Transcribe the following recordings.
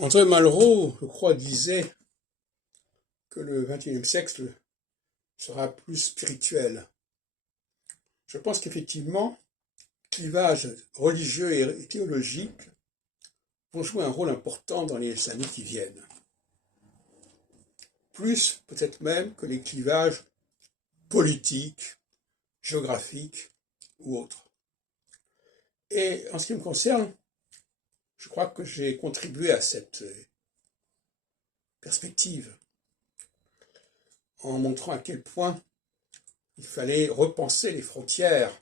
André Malraux, je crois, disait que le XXIe siècle sera plus spirituel. Je pense qu'effectivement, clivages religieux et théologiques vont jouer un rôle important dans les années qui viennent. Plus peut-être même que les clivages politiques, géographiques ou autres. Et en ce qui me concerne, je crois que j'ai contribué à cette perspective en montrant à quel point il fallait repenser les frontières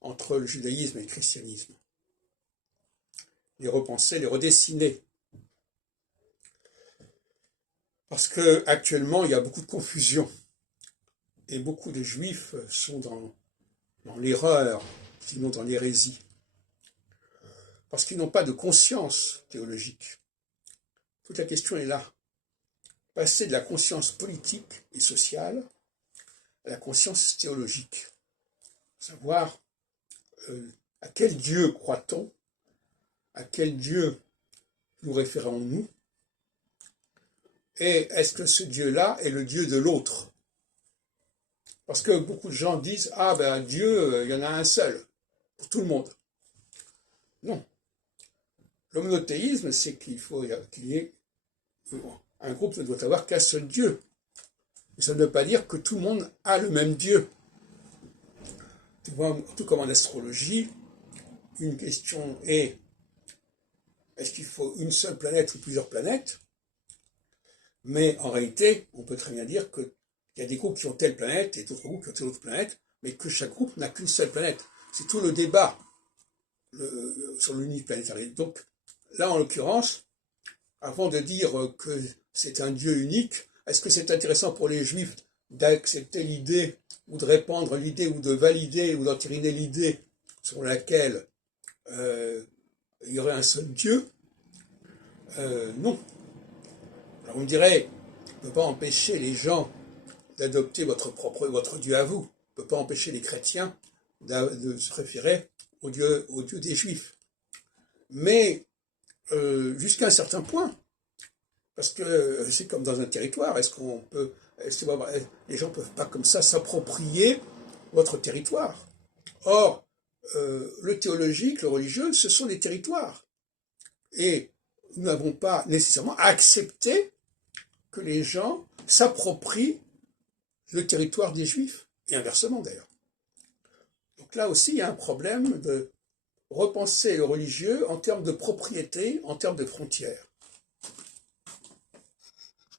entre le judaïsme et le christianisme. Les repenser, les redessiner. Parce qu'actuellement, il y a beaucoup de confusion. Et beaucoup de juifs sont dans l'erreur, sinon dans l'hérésie. Parce qu'ils n'ont pas de conscience théologique. Toute la question est là. Passer de la conscience politique et sociale à la conscience théologique. Savoir à quel Dieu croit-on, à quel Dieu nous référons-nous, et est-ce que ce Dieu-là est le Dieu de l'autre? Parce que beaucoup de gens disent, ah ben Dieu, il y en a un seul, pour tout le monde. Non. Le monothéisme, c'est qu'il y ait un groupe ne doit avoir qu'un seul Dieu. Et ça ne veut pas dire que tout le monde a le même Dieu. Tu vois, tout comme en astrologie, une question est, est-ce qu'il faut une seule planète ou plusieurs planètes? Mais en réalité, on peut très bien dire qu'il y a des groupes qui ont telle planète et d'autres groupes qui ont telle autre planète, mais que chaque groupe n'a qu'une seule planète. C'est tout le débat sur l'uniplanétarisme. Donc, là, en l'occurrence, avant de dire que c'est un Dieu unique, est-ce que c'est intéressant pour les Juifs d'accepter l'idée, ou de répandre l'idée, ou de valider, ou d'entériner l'idée selon laquelle il y aurait un seul Dieu? Non. Alors on me dirait, on ne peut pas empêcher les gens d'adopter votre Dieu à vous. On ne peut pas empêcher les chrétiens de se référer au Dieu des Juifs. Mais jusqu'à un certain point, parce que c'est comme dans un territoire, les gens ne peuvent pas comme ça s'approprier votre territoire. Or, le théologique, le religieux, ce sont des territoires. Et nous n'avons pas nécessairement accepté que les gens s'approprient le territoire des Juifs, et inversement d'ailleurs. Donc là aussi, il y a un problème de repenser le religieux en termes de propriété, en termes de frontières.